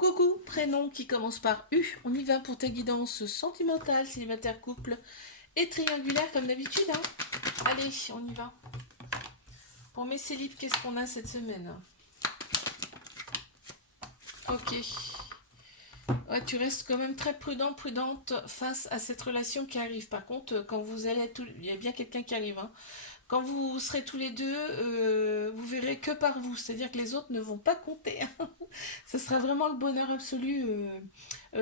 Coucou, prénom qui commence par U. On y va pour ta guidance sentimentale, célibataire, couple et triangulaire comme d'habitude. Hein. Allez, on y va. Pour mes célibes, qu'est-ce qu'on a cette semaine? Ok. Ouais, tu restes quand même très prudent, prudente face à cette relation qui arrive. Par contre, quand vous allez être il y a bien quelqu'un qui arrive. Hein. Quand vous serez tous les deux, vous verrez que par vous. C'est-à-dire que les autres ne vont pas compter. Ce sera vraiment le bonheur absolu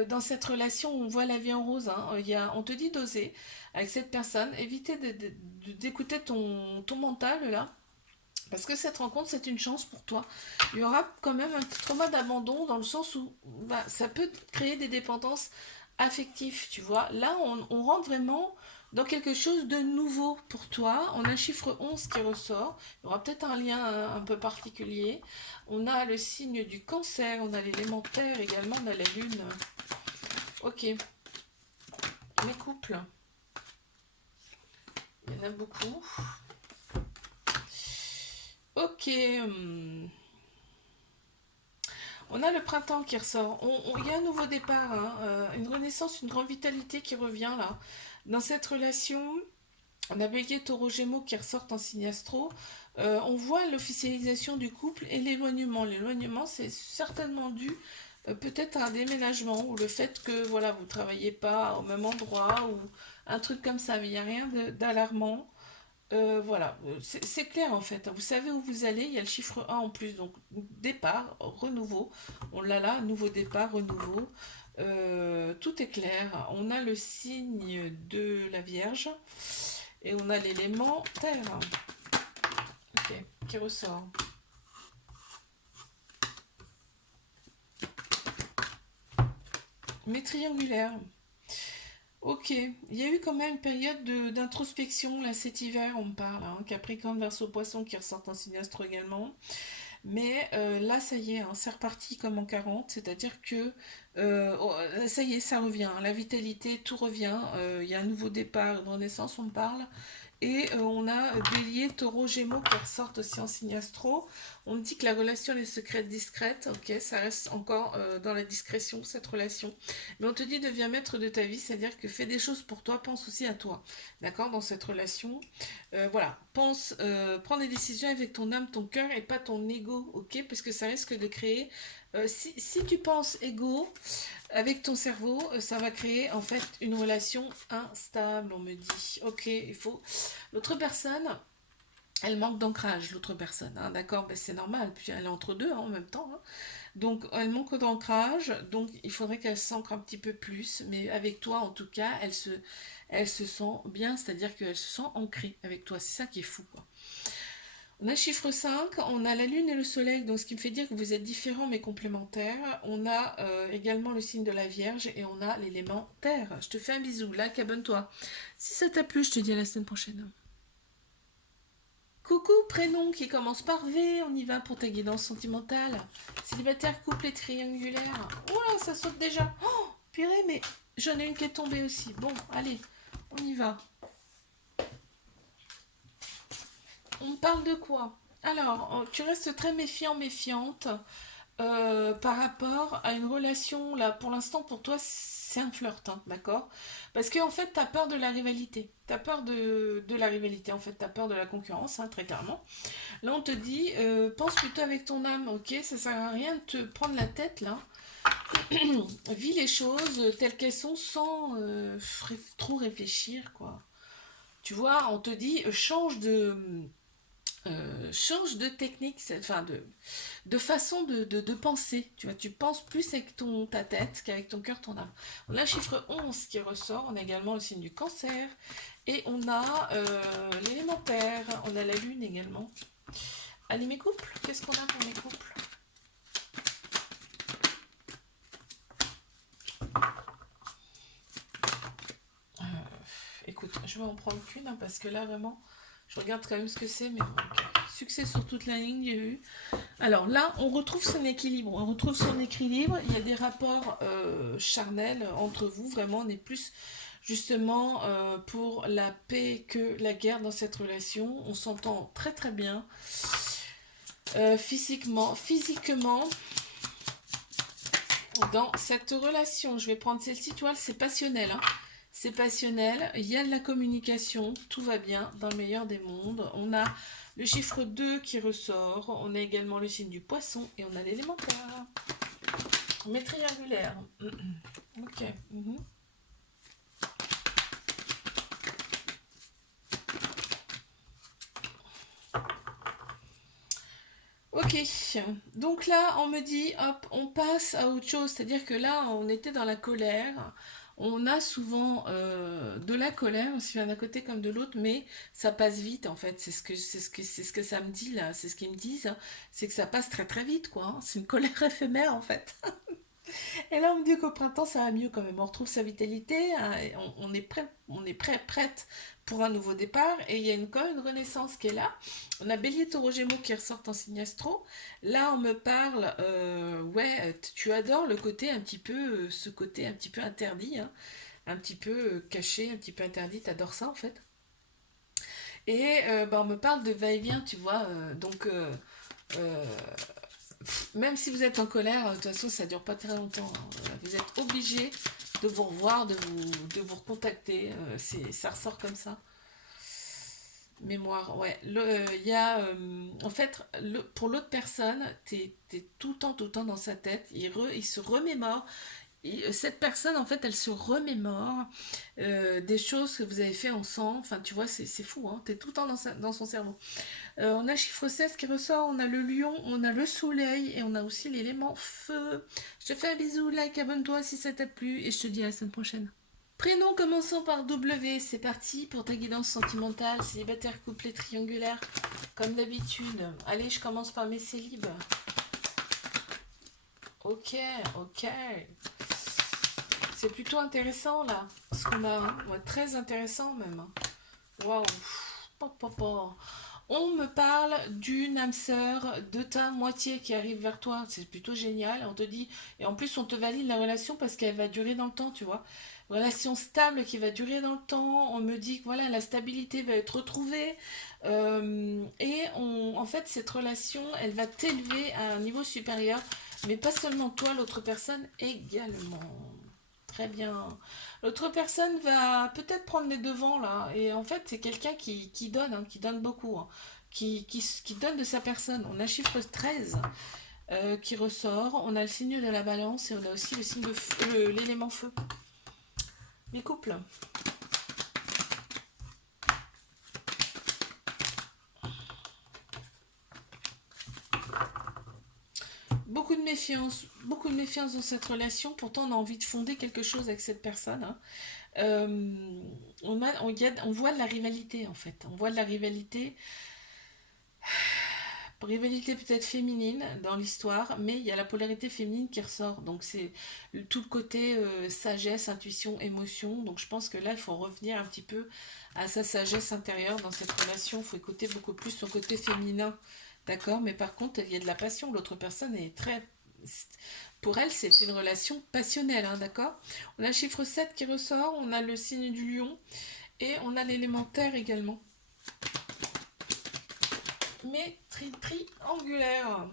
dans cette relation. On voit la vie en rose. Hein. On te dit d'oser avec cette personne. Évitez d'écouter ton mental là. Parce que cette rencontre, c'est une chance pour toi. Il y aura quand même un petit trauma d'abandon dans le sens où bah, ça peut créer des dépendances affectives, tu vois. Là, on rentre vraiment dans quelque chose de nouveau pour toi. On a un chiffre 11 qui ressort. Il y aura peut-être un lien un peu particulier. On a le signe du cancer, on a l'élémentaire également, on a la lune. Ok, mes couples, il y en a beaucoup. Ok, on a le printemps qui ressort. Il y a un nouveau départ, hein, une renaissance, une grande vitalité qui revient là. Dans cette relation, on a Bélier, Taureau, Gémeaux qui ressortent en signe astro. On voit l'officialisation du couple et l'éloignement. L'éloignement, c'est certainement dû peut-être à un déménagement ou le fait que voilà, vous ne travaillez pas au même endroit ou un truc comme ça. Mais il n'y a rien d'alarmant. Voilà, c'est clair en fait. Vous savez où vous allez, il y a le chiffre 1 en plus, donc départ, renouveau. On l'a là, nouveau départ, renouveau. Tout est clair. On a le signe de la Vierge et on a l'élément terre. Ok, qui ressort. Mais triangulaire. Ok, il y a eu quand même une période d'introspection là cet hiver, on me parle. Hein. Capricorne, Verseau, Poisson qui ressortent en signe astro également. Mais là, ça y est, hein, c'est reparti comme en 40, c'est-à-dire que oh, ça y est, ça revient. Hein, la vitalité, tout revient. Il y a un nouveau départ, une renaissance, on me parle. Et on a Bélier, Taureau, Gémeaux qui ressortent aussi en signe astro. On me dit que la relation est secrète, discrète. Ok, ça reste encore dans la discrétion, cette relation. Mais on te dit deviens maître de ta vie, c'est-à-dire que fais des choses pour toi, pense aussi à toi. D'accord, dans cette relation. Voilà, pense, prends des décisions avec ton âme, ton cœur et pas ton ego, ok? Parce que ça risque de créer. Si tu penses ego avec ton cerveau, ça va créer en fait une relation instable, on me dit. Ok, il faut. L'autre personne, elle manque d'ancrage, l'autre personne, hein, d'accord? Ben, c'est normal, puis elle est entre deux hein, en même temps. Hein. Donc elle manque d'ancrage, donc il faudrait qu'elle s'ancre un petit peu plus, mais avec toi en tout cas, elle se sent bien, c'est-à-dire qu'elle se sent ancrée avec toi, c'est ça qui est fou quoi. On a le chiffre 5, on a la lune et le soleil, donc ce qui me fait dire que vous êtes différents mais complémentaires. On a également le signe de la Vierge et on a l'élément terre. Je te fais un bisou, like, abonne-toi. Si ça t'a plu, je te dis à la semaine prochaine. Coucou, prénom qui commence par V, on y va pour ta guidance sentimentale. Célibataire, couple et triangulaire. Oula, ça saute déjà. Oh, purée, mais j'en ai une qui est tombée aussi. Bon, allez, on y va. On parle de quoi? Alors, tu restes très méfiant, méfiante par rapport à une relation, là, pour l'instant, pour toi, c'est un flirt, hein, d'accord? Parce qu'en fait, tu as peur de la rivalité. Tu as peur de la rivalité, en fait, tu as peur de la concurrence, hein, très clairement. Là, on te dit, pense plutôt avec ton âme, ok? Ça sert à rien de te prendre la tête, là. Vis les choses telles qu'elles sont sans trop réfléchir, quoi. Tu vois, on te dit, change de technique, enfin de façon de penser. Tu vois, tu penses plus avec ta tête qu'avec ton cœur, ton âme. On a le chiffre 11 qui ressort, on a également le signe du cancer, et on a l'élémentaire, on a la lune également. Allez mes couples, qu'est-ce qu'on a pour mes couples? euh, Écoute, je vais en prendre qu'une, hein, parce que là vraiment, je regarde quand même ce que c'est, mais bon, ok. Succès sur toute la ligne, j'ai vu. Alors là, on retrouve son équilibre. On retrouve son équilibre. Il y a des rapports charnels entre vous. Vraiment, on est plus justement pour la paix que la guerre dans cette relation. On s'entend très très bien. Physiquement, Dans cette relation, je vais prendre celle-ci, tu vois, c'est passionnel, hein. C'est passionnel, il y a de la communication, tout va bien dans le meilleur des mondes. On a le chiffre 2 qui ressort, on a également le signe du poisson et on a l'élémentaire. Mais triangulaire. Ok. Mhm. Ok, donc là on me dit hop, on passe à autre chose, c'est-à-dire que là on était dans la colère, on a souvent de la colère, aussi bien d'un côté comme de l'autre, mais ça passe vite en fait, c'est ce que ça me dit là, c'est ce qu'ils me disent, hein. C'est que ça passe très très vite quoi, hein. C'est une colère éphémère en fait. Et là, on me dit qu'au printemps, ça va mieux quand même. On retrouve sa vitalité, hein, et on est prêt, prête pour un nouveau départ. Et il y a quand même une renaissance qui est là. On a Bélier, Taureau, Gémeaux qui ressortent en signe astro. Là, on me parle, ouais, tu adores le côté un petit peu, ce côté un petit peu interdit, hein, un petit peu caché, un petit peu interdit. T'adores ça en fait. Et bah, on me parle de va-et-vient, tu vois. Euh, Même si vous êtes en colère, de toute façon, ça dure pas très longtemps, hein. Vous êtes obligé de vous revoir, de vous recontacter. Ça ressort comme ça. Mémoire, ouais. Il y a, en fait, pour l'autre personne, t'es tout le temps dans sa tête. Il se remémore. Cette personne, en fait, elle se remémore des choses que vous avez fait ensemble. Enfin, tu vois, c'est fou, hein. T'es tout le temps dans son cerveau. On a chiffre 16 qui ressort, on a le lion, on a le soleil et on a aussi l'élément feu. Je te fais un bisou, like, abonne-toi si ça t'a plu et je te dis à la semaine prochaine. Prénom commençant par W, c'est parti pour ta guidance sentimentale, célibataire, couple et triangulaire, comme d'habitude. Allez, je commence par mes célibes. Ok, ok. C'est plutôt intéressant là, ce qu'on a, hein. Ouais, très intéressant même. Waouh. Wow. On me parle d'une âme sœur de ta moitié qui arrive vers toi. C'est plutôt génial. On te dit, et en plus, on te valide la relation parce qu'elle va durer dans le temps, tu vois. Relation stable qui va durer dans le temps. On me dit que voilà, la stabilité va être retrouvée. En fait, cette relation, elle va t'élever à un niveau supérieur. Mais pas seulement toi, l'autre personne également. Très bien. L'autre personne va peut-être prendre les devants là. Et en fait, c'est quelqu'un qui donne, hein, qui donne beaucoup, hein, qui donne de sa personne. On a chiffre 13 qui ressort. On a le signe de la balance et on a aussi le signe de feu, l'élément feu. Les couples. Beaucoup de méfiance dans cette relation. Pourtant, on a envie de fonder quelque chose avec cette personne, hein. On voit de la rivalité en fait. On voit de la rivalité. Rivalité peut-être féminine dans l'histoire, mais il y a la polarité féminine qui ressort. Donc c'est tout le côté sagesse, intuition, émotion. Donc je pense que là, il faut revenir un petit peu à sa sagesse intérieure dans cette relation. Il faut écouter beaucoup plus son côté féminin. D'accord. Mais par contre, il y a de la passion. L'autre personne est très... Pour elle, c'est une relation passionnelle, hein, d'accord. On a le chiffre 7 qui ressort, on a le signe du lion et on a l'élémentaire également. Mais triangulaire.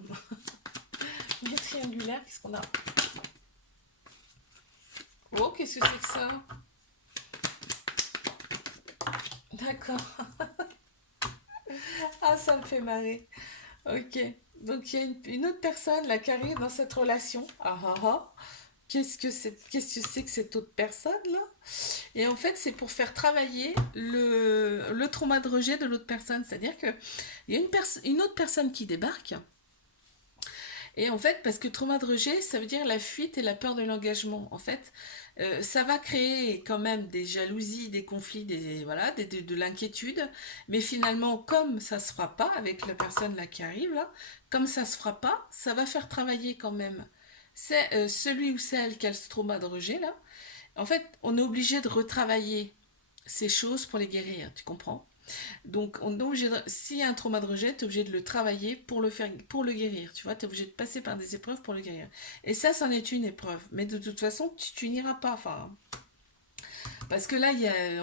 Mais triangulaire, qu'est-ce qu'on a? Oh, qu'est-ce que c'est que ça? D'accord. Ah, ça me fait marrer. Ok. Donc, il y a une autre personne là qui arrive dans cette relation. Ah ah ah. Qu'est-ce que c'est que cette autre personne là? Et en fait, c'est pour faire travailler le trauma de rejet de l'autre personne. C'est-à-dire que il y a une autre personne qui débarque. Et en fait, parce que trauma de rejet, ça veut dire la fuite et la peur de l'engagement. En fait, ça va créer quand même des jalousies, des conflits, voilà, de l'inquiétude. Mais finalement, comme ça se fera pas avec la personne là qui arrive là, comme ça se fera pas, ça va faire travailler quand même. C'est celui ou celle qui a le trauma de rejet là. En fait, on est obligé de retravailler ces choses pour les guérir. Tu comprends? Donc, on est obligé s'il y a un trauma de rejet, tu es obligé de le travailler pour le faire, pour le guérir. Tu vois, tu es obligé de passer par des épreuves pour le guérir. Et ça, c'en est une épreuve. Mais de toute façon, tu n'iras pas. Enfin, parce que là,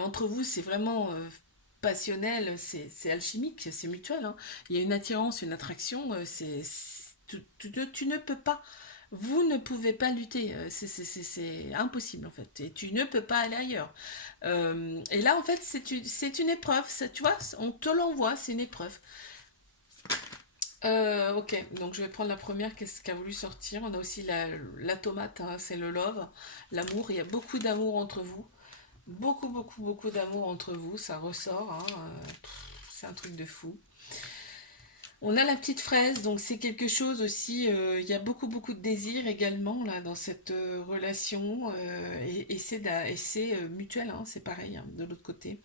entre vous, c'est vraiment passionnel, c'est alchimique, c'est mutuel, hein. Il y a une attirance, une attraction. Tu ne peux pas Vous ne pouvez pas lutter, c'est impossible en fait, et tu ne peux pas aller ailleurs. Et là en fait c'est une épreuve, tu vois, on te l'envoie, c'est une épreuve. Ok, donc je vais prendre la première, qu'est-ce qu'a voulu sortir. On a aussi la tomate, hein, c'est le love, l'amour, il y a beaucoup d'amour entre vous. Beaucoup, beaucoup, beaucoup d'amour entre vous, ça ressort, hein, c'est un truc de fou. On a la petite fraise, donc c'est quelque chose aussi, il y a beaucoup, beaucoup de désir également là dans cette relation, et c'est mutuel, hein, c'est pareil, hein, de l'autre côté.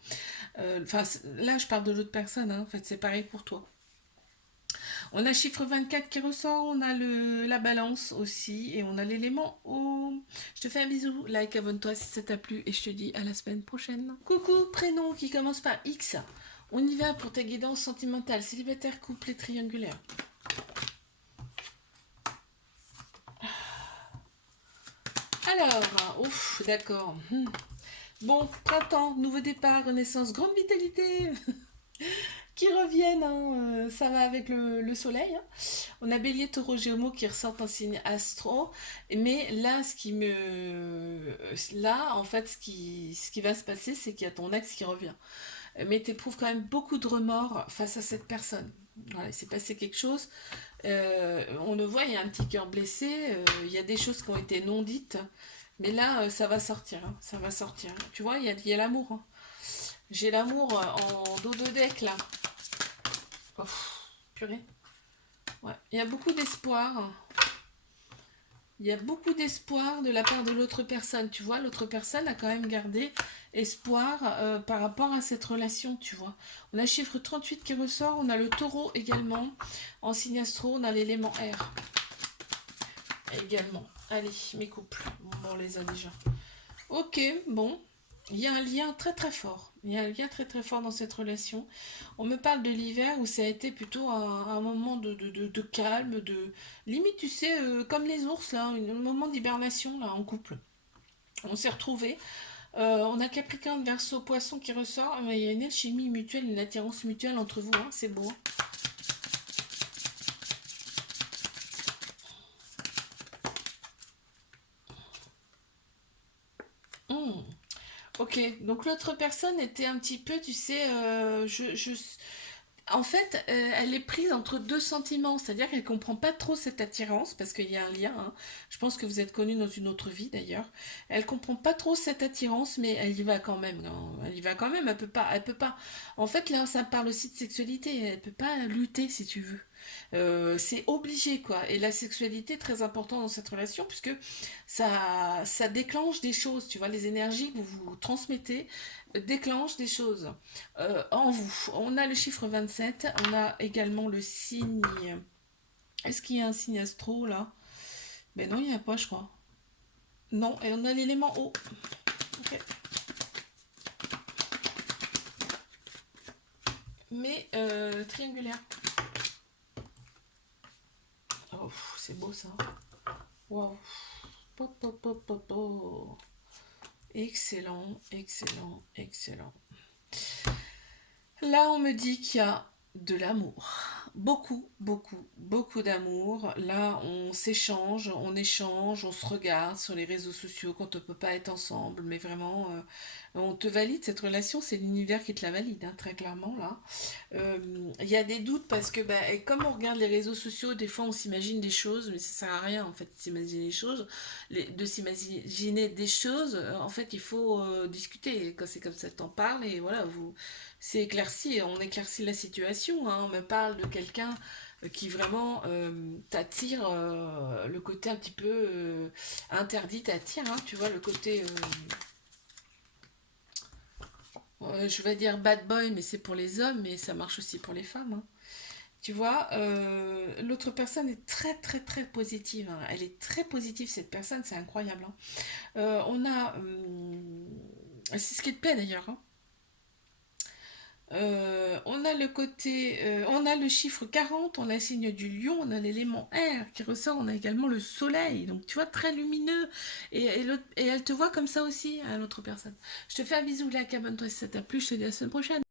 Enfin, là je parle de l'autre personne, hein, en fait c'est pareil pour toi. On a chiffre 24 qui ressort, on a la balance aussi, et on a l'élément eau. Je te fais un bisou, like, abonne-toi si ça t'a plu, et je te dis à la semaine prochaine. Coucou, prénom qui commence par X. On y va pour ta guidance sentimentale, célibataire, couple et triangulaire. Alors, ouf, d'accord. Bon, printemps, nouveau départ, renaissance, grande vitalité qui reviennent, hein, ça va avec le soleil, hein. On a Bélier, Taureau, Gémeaux qui ressortent en signe astro, mais là, là, en fait, ce qui va se passer, c'est qu'il y a ton ex qui revient. Mais tu éprouves quand même beaucoup de remords face à cette personne. Voilà, il s'est passé quelque chose. On le voit, il y a un petit cœur blessé, il y a des choses qui ont été non dites, mais là, ça va sortir, hein, ça va sortir. Tu vois, il y a l'amour, hein. J'ai l'amour en dos de deck, là. Oh, purée. Ouais. Il y a beaucoup d'espoir. Il y a beaucoup d'espoir de la part de l'autre personne. Tu vois, l'autre personne a quand même gardé espoir par rapport à cette relation, tu vois. On a le chiffre 38 qui ressort. On a le taureau également. En signe astro, on a l'élément R également. Allez, mes couples. Bon, on les a déjà. Ok, bon. Il y a un lien très très fort. Il y a un lien très très fort dans cette relation. On me parle de l'hiver où ça a été plutôt un moment de calme, de limite, tu sais, comme les ours, là, un moment d'hibernation là en couple. On s'est retrouvés. On a Capricorne, Verseau, Poisson qui ressort. Il y a une alchimie mutuelle, une attirance mutuelle entre vous, hein, c'est beau. Hmm. Ok, donc l'autre personne était un petit peu, tu sais, en fait, elle est prise entre deux sentiments, c'est-à-dire qu'elle comprend pas trop cette attirance, parce qu'il y a un lien, hein. Je pense que vous êtes connus dans une autre vie d'ailleurs. Elle comprend pas trop cette attirance, mais elle y va quand même, hein. Elle y va quand même, elle peut pas. En fait, là, ça parle aussi de sexualité, elle peut pas lutter si tu veux. C'est obligé, quoi. Et la sexualité est très importante dans cette relation, puisque ça déclenche des choses, tu vois, les énergies que vous vous transmettez déclenchent des choses en vous. On a le chiffre 27, on a également le signe. Est-ce qu'il y a un signe astro là? Ben non, il n'y en a pas, je crois. Non, et on a l'élément eau. Ok. Mais triangulaire. Oh, c'est beau ça. Wow. Po, po, po, po, po. Excellent, excellent, excellent. Là, on me dit qu'il y a de l'amour. Beaucoup, beaucoup, beaucoup d'amour. Là, on s'échange, on échange, on se regarde sur les réseaux sociaux quand on ne peut pas être ensemble. Mais vraiment, on te valide cette relation, c'est l'univers qui te la valide, hein, très clairement, là. Il y a des doutes parce que, bah, et comme on regarde les réseaux sociaux, des fois on s'imagine des choses, mais ça sert à rien, en fait, de s'imaginer des choses. De s'imaginer des choses, en fait, il faut discuter. Quand c'est comme ça, t'en parles et voilà, c'est éclairci, on éclaircit la situation, hein. On me parle de quelqu'un qui vraiment t'attire, le côté un petit peu interdit t'attire, hein, tu vois, le côté, je vais dire bad boy, mais c'est pour les hommes, mais ça marche aussi pour les femmes, hein. Tu vois, l'autre personne est très très très positive, hein. Elle est très positive, cette personne, c'est incroyable, hein. C'est ce qui te plaît d'ailleurs, hein. On a le côté, on a le chiffre 40, on a le signe du lion, on a l'élément air qui ressort, on a également le soleil, donc tu vois, très lumineux, et elle te voit comme ça aussi, à l'autre personne. Je te fais un bisou, là, abonne-toi si ça t'a plu, je te dis à la semaine prochaine.